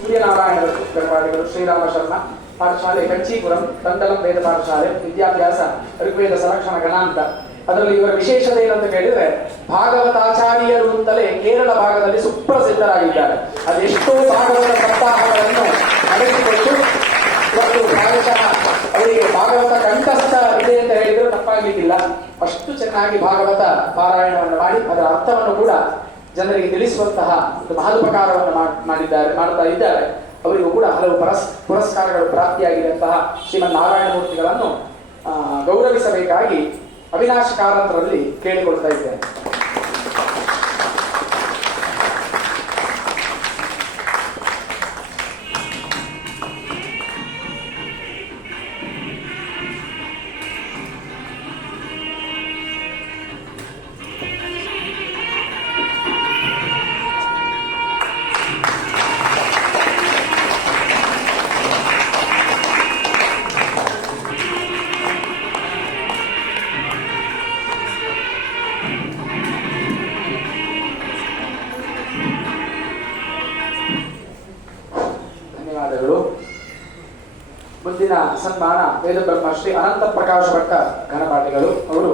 ಸೂರ್ಯನಾರಾಯಣ ಪಾಠಗಳು, ಶ್ರೀರಾಮ ಶರ್ಮ ಪಾಠಶಾಲೆ ಕಂಚೀಪುರಂ, ತಂಡಲಂ ವೇದ ಪಾಠಶಾಲೆ, ವಿದ್ಯಾಭ್ಯಾಸ ಋಗ್ವೇದ ಸಂರಕ್ಷಣ ಗಣಾಂತ. ಅದರಲ್ಲಿ ಇವರ ವಿಶೇಷತೆ ಏನಂತ ಕೇಳಿದ್ರೆ, ಭಾಗವತಾಚಾರ್ಯರು ಅಂತಲೇ ಕೇರಳ ಭಾಗದಲ್ಲಿ ಸುಪ್ರಸಿದ್ಧರಾಗಿದ್ದಾರೆ. ಅದೆಷ್ಟೋ ಭಾಗವತ ಸಪ್ತಾಹಗಳನ್ನು ನಡೆಸಿಕೊಟ್ಟು ಇವತ್ತು ಭಾಗಶಃ ಅವರಿಗೆ ಭಾಗವತ ಕಂಠಸ್ಥ ಇದೆ ಅಂತ ಹೇಳಿದ್ರು ತಪ್ಪಾಗ್ಲಿಕ್ಕಿಲ್ಲ. ಅಷ್ಟು ಚೆನ್ನಾಗಿ ಭಾಗವತ ಪಾರಾಯಣವನ್ನು ಮಾಡಿ ಅದರ ಅರ್ಥವನ್ನು ಕೂಡ ಜನರಿಗೆ ತಿಳಿಸುವಂತಹ ಒಂದು ಮಹೋಪಕಾರವನ್ನು ಮಾಡ್ತಾ ಇದ್ದಾರೆ. ಅವರಿಗೂ ಕೂಡ ಹಲವು ಪುರಸ್ಕಾರಗಳು ಪ್ರಾಪ್ತಿಯಾಗಿರುವಂತಹ ಶ್ರೀಮನ್ ನಾರಾಯಣ ಮೂರ್ತಿಗಳನ್ನು ಗೌರವಿಸಬೇಕಾಗಿ ಅವಿನಾಶ್ ಕಾರಂತರಲ್ಲಿ ಕೇಳಿಕೊಳ್ತಾ ಇದ್ದೇನೆ. ಮುಂದಿನ ಸನ್ಮಾನ ವೇದ ಬ್ರಹ್ಮ ಶ್ರೀ ಅನಂತ ಪ್ರಕಾಶ ಭಟ್ಟ ಘನಪಾಠಿಗಳು ಅವರು